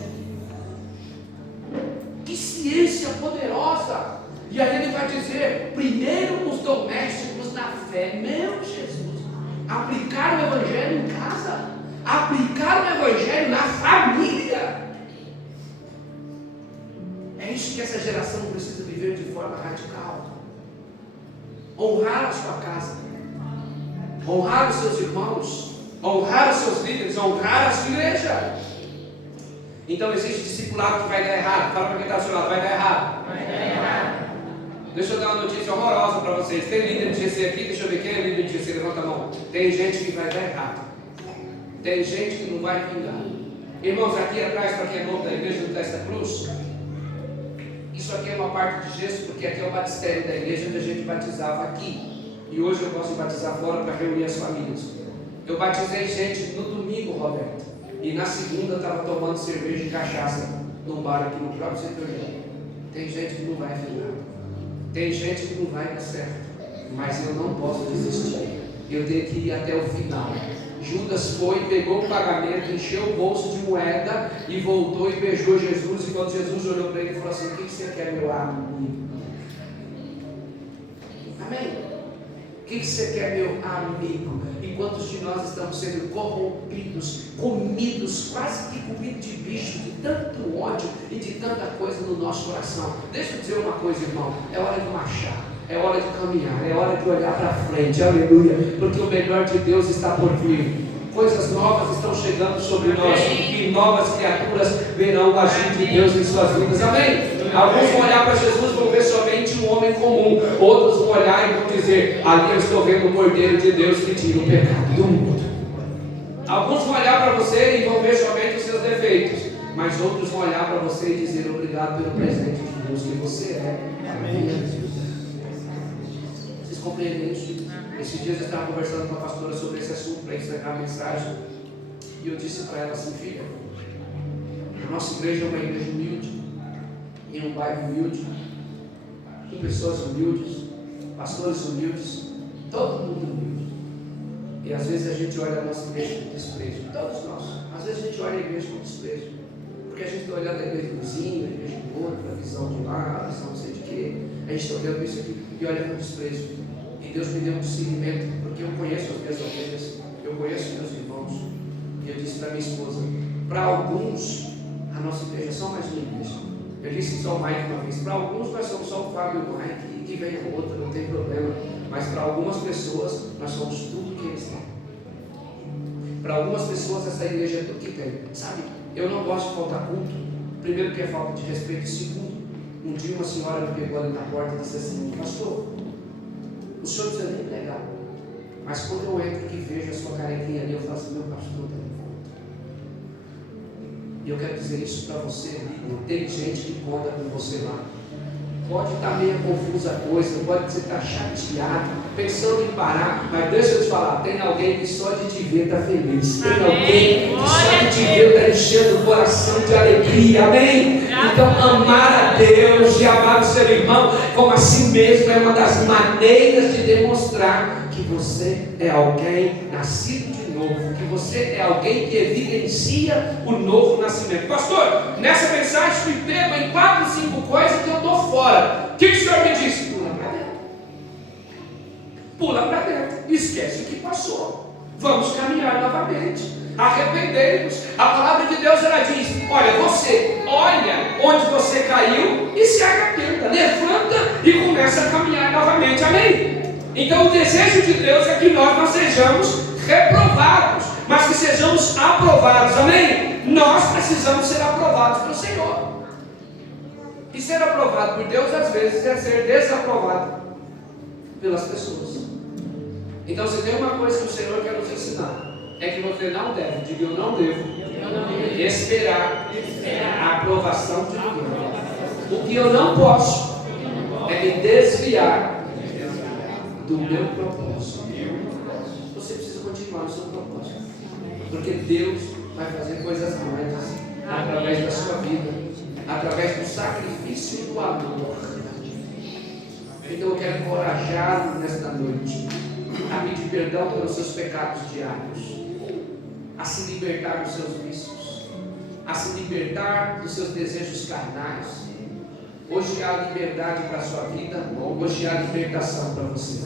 que ciência poderosa! E aí ele vai dizer: primeiro os domésticos da fé. Meu Jesus, aplicar o evangelho em casa, aplicar o evangelho na família. É isso que essa geração precisa viver de forma radical. Honrar a sua casa, honrar os seus irmãos, honrar os seus líderes, honrar a sua igreja. Então existe discipulado que vai dar errado. Fala para quem está ao seu lado: vai dar errado. Vai dar errado. Deixa eu dar uma notícia horrorosa para vocês. Tem líder de GC aqui? Deixa eu ver quem é líder de GC, levanta a mão. Tem gente que vai dar errado. Tem gente que não vai vingar. Irmãos, aqui atrás, para quem é novo da igreja do Testa Cruz, isso aqui é uma parte de gesso, porque aqui é o batistério da igreja onde a gente batizava aqui. E hoje eu gosto de batizar fora para reunir as famílias. Eu batizei gente no domingo, Roberto, e na segunda estava tomando cerveja e cachaça num bar aqui no próprio setor. Tem gente que não vai afinar. Tem gente que não vai dar certo. Mas eu não posso desistir. Eu tenho que ir até o final. Judas foi, pegou o pagamento, encheu o bolso de moeda e voltou e beijou Jesus. E quando Jesus olhou para ele, falou assim: o que você quer, meu amigo? Amém? O que você quer, meu amigo? E quantos de nós estamos sendo corrompidos, comidos, quase que comidos de bicho, de tanto ódio e de tanta coisa no nosso coração? Deixa eu dizer uma coisa, irmão: é hora de marchar, é hora de caminhar, é hora de olhar para frente, aleluia, porque o melhor de Deus está por vir. Coisas novas estão chegando sobre nós e novas criaturas verão o agir de Deus em suas vidas, amém? Alguns vão olhar para Jesus e vão ver somente um homem comum, outros vão olhar e vão dizer: ali eu estou vendo o Cordeiro de Deus que tira o pecado do mundo. Alguns vão olhar para você e vão ver somente os seus defeitos, mas outros vão olhar para você e dizer: obrigado pelo presente de Deus que você é na minha vida. Vocês compreendem isso? Esses dias eu estava conversando com a pastora sobre esse assunto para encerrar a mensagem, e eu disse para ela assim: filha, a nossa igreja é uma igreja humilde, em um bairro humilde, com pessoas humildes, pastores humildes, todo mundo humilde. E às vezes a gente olha a nossa igreja com desprezo, todos nós. Às vezes a gente olha a igreja com desprezo, porque a gente está olhando a igreja do vizinho, a igreja do outro, a visão de lá, a visão não sei de quê. A gente está olhando isso aqui e olha com desprezo. E Deus me deu um discernimento, porque eu conheço as minhas ovelhas, eu conheço meus irmãos. E eu disse para minha esposa: para alguns, a nossa igreja é só mais uma igreja. Eu disse só o Mike uma vez: para alguns nós somos só o Fábio e o Mike, e que vem a outra, não tem problema. Mas para algumas pessoas, nós somos tudo que eles têm. Para algumas pessoas, essa igreja é tudo que tem. Sabe, eu não gosto de faltar culto. Primeiro, porque é falta de respeito. Segundo, um dia uma senhora me pegou ali na porta e disse assim: pastor, o senhor não precisa nem pregar, mas quando eu entro e vejo a sua carequinha ali, eu falo assim: meu pastor, tá de volta. E eu quero dizer isso para você: tem gente que conta com você lá. Pode estar meio confusa a coisa, pode você estar chateado, pensando em parar, mas deixa eu te falar: tem alguém que só de te ver está feliz, tem alguém que só de te ver está enchendo o coração de alegria, amém? Então amar a Deus e amar o seu irmão como a si mesmo é uma das maneiras de demonstrar que você é alguém nascido de novo, que você é alguém que evidencia o novo nascimento. Pastor, nessa mensagem me pego em 4, 5 coisas que eu estou fora. O que o senhor me disse? Pula para dentro. Pula para dentro. Esquece o que passou. Vamos caminhar novamente. Arrependemos. A palavra de Deus, ela diz: olha, você olha onde você caiu e se arrependa. Levanta e começa a caminhar novamente. Amém? Então o desejo de Deus é que nós não sejamos reprovados, mas que sejamos aprovados, amém? Nós precisamos ser aprovados pelo Senhor. E ser aprovado por Deus, às vezes, é ser desaprovado pelas pessoas. Então, se tem uma coisa que o Senhor quer nos ensinar, é que você não deve, diga eu não devo, esperar a aprovação de ninguém. O que eu não posso é me desviar do meu propósito. Você precisa continuar no seu propósito, porque Deus vai fazer coisas grandes através da sua vida, através do sacrifício e do amor. Então eu quero encorajá-lo nesta noite a pedir perdão pelos seus pecados diários, a se libertar dos seus vícios, a se libertar dos seus desejos carnais. Hoje há liberdade para a sua vida, hoje há libertação para você.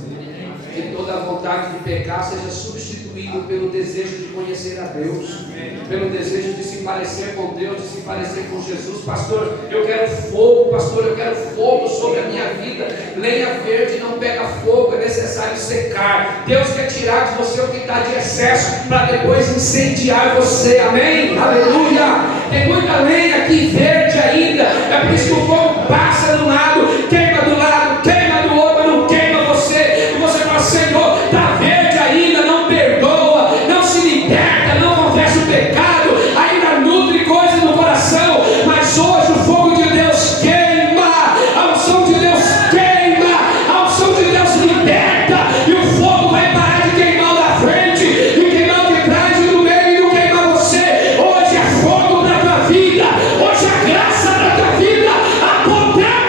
Que toda a vontade de pecar seja substituído pelo desejo de conhecer a Deus, pelo desejo de se parecer com Deus, de se parecer com Jesus. Pastor, eu quero fogo, pastor, eu quero fogo sobre a minha vida. Lenha verde não pega fogo, é necessário secar. Deus quer tirar de você o que está de excesso, para depois incendiar você, amém? Aleluia! Tem muita lenha aqui verde ainda, é por isso que o fogo passa do lado, queima do lado, queima do outro, mas não queima você. E você fala: Senhor, está verde ainda, não perdoa, não se liberta, não confessa o pecado, ainda nutre coisas no coração. Mas hoje o fogo de Deus queima, a unção de Deus queima, a unção de Deus liberta, e o fogo vai parar de queimar da frente, e queimar de trás e do meio, e não queimar você. Hoje é fogo para a tua vida, hoje é graça para a tua vida, a poder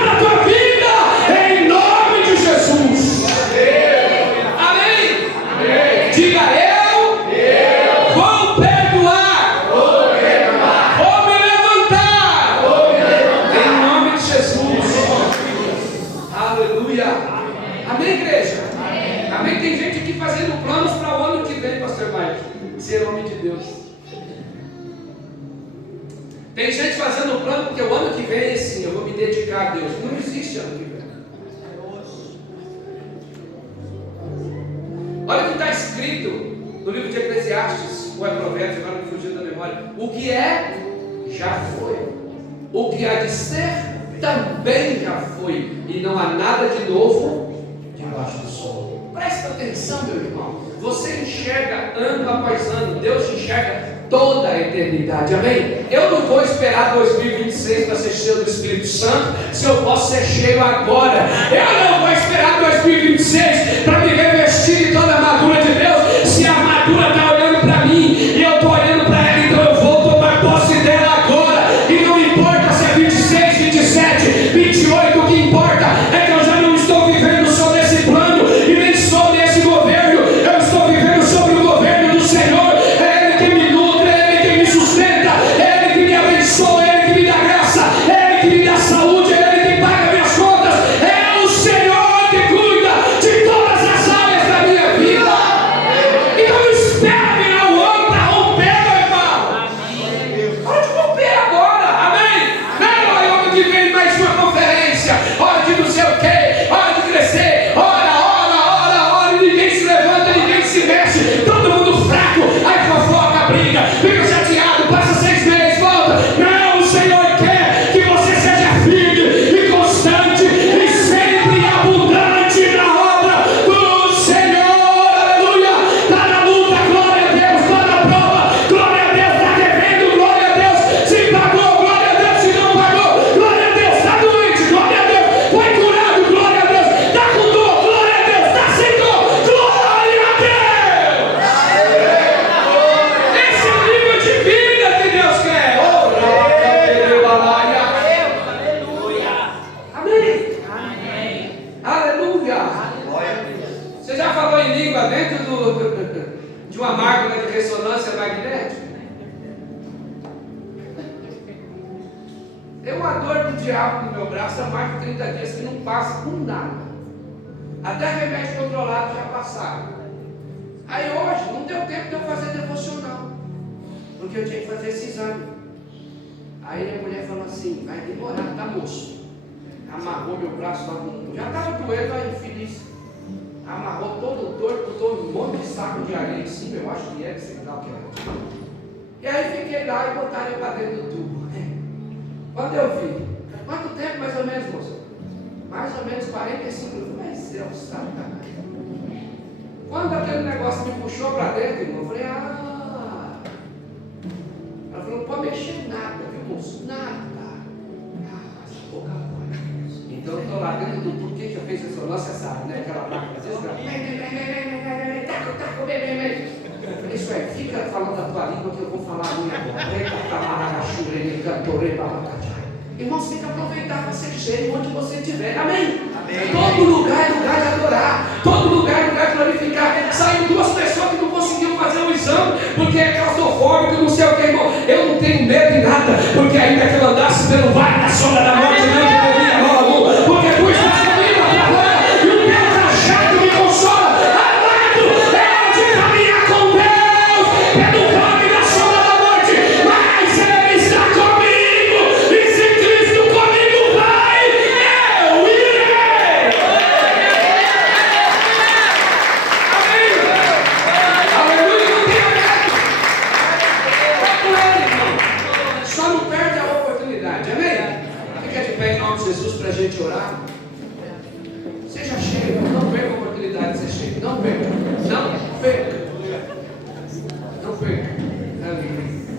Aleluia. Amém, igreja? Amém. Tem gente aqui fazendo planos para o ano que vem, pastor Mike, ser homem de Deus. Tem gente fazendo plano porque o ano que vem, sim, eu vou me dedicar a Deus. Não existe ano que vem. Olha o que está escrito no livro de Eclesiastes, ou é Provérbios, agora me fugiu da memória. O que é, já foi. O que há de ser, também já foi. E não há nada de novo debaixo do sol. Presta atenção, meu irmão. Você enxerga ano após ano. Deus enxerga toda a eternidade, amém? Eu não vou esperar 2026 para ser cheio do Espírito Santo, se eu posso ser cheio agora. Eu não vou esperar 2026 para me revestir de toda a armadura de Deus, se a armadura está olhando para mim e eu estou olhando para ela, então eu vou tomar posse dela agora. E não importa se é 26, 27, 28, o que importa é que eu já não estou vivendo sobre esse plano e nem sobre esse governo, eu estou vivendo sobre o governo do Senhor. É Ele que me nutre, é Ele que me sustenta, é Ele que me abençoa, é Ele que me dá graça, é Ele que me dá saúde, é Ele que paga minhas contas, é o Senhor que cuida de todas as áreas da minha vida. Então não espera virar o ano para romper, meu irmão. Hora de romper agora, amém? Não é hora que vem mais uma conferência, hora de não sei o quê, hora de crescer, hora, e ninguém se levanta, ninguém se mexe, todo mundo fraco, aí fofoca, briga, fica chateado, passa 6 meses, volta. Não, o Senhor quer que você seja firme e constante e sempre abundante na obra do Senhor, aleluia. Está na luta, glória a Deus, está na prova, glória a Deus, está devendo, glória a Deus, se pagou, glória a Deus, se não pagou, glória a Deus, está doente, glória a Deus, foi curado, glória a Deus, está com dor, glória a Deus, está sem dor, glória a Deus. Esse é o nível de vida que Deus quer. Amém. Aleluia. Você já falou em língua dentro de uma máquina de ressonância magnética? Tem uma dor do diabo no meu braço há mais de 30 dias que não passa com nada. Até remédio controlado já passaram. Aí hoje não deu tempo de eu fazer devocional, porque eu tinha que fazer esse exame. Aí a mulher falou assim: vai demorar, tá, moço? Amarrou meu braço lá, já estava doendo, aí infeliz. Amarrou todo torto, todo um monte de saco de areia em cima, eu acho que era, sei lá o que era. E aí fiquei lá e botaram eu para dentro do tubo. Quando eu vi, quanto tempo mais ou menos, moço? Mais ou menos 45 minutos. Mas céu, sacanagem. Quando aquele negócio me puxou para dentro, irmão, eu falei: ela falou: não pode mexer nada, viu, moço? Nada. Essa boca vai. Então eu estou lá dentro do tubo. Quem já fez ressonância sabe, né? Aquela máquina, às vezes, isso é, fica falando a tua língua que eu vou falar a minha agora. Irmãos, tem que aproveitar para ser cheio onde você estiver. Amém? Amém. Todo lugar é lugar de adorar. Todo lugar é lugar de glorificar. Saíram 2 pessoas que não conseguiam fazer o exame porque é claustrofóbico, não sei o que, irmão. Eu não tenho medo de nada, porque ainda que eu andasse pelo vale da sombra da morte, não teria mal algum, porque tu estás comigo agora e o teu cajado me consola. Amado, é hora de caminhar com Deus pelo vale da sombra da morte, mas Ele está comigo, e se Cristo comigo vai, eu irei. Amém? Aleluia, não tenha medo. Vai com Ele, irmão. Só não perde a oportunidade, amém? Fica de pé em nome de Jesus para a gente orar. Seja cheio, não perca a oportunidade de ser cheio, não perca.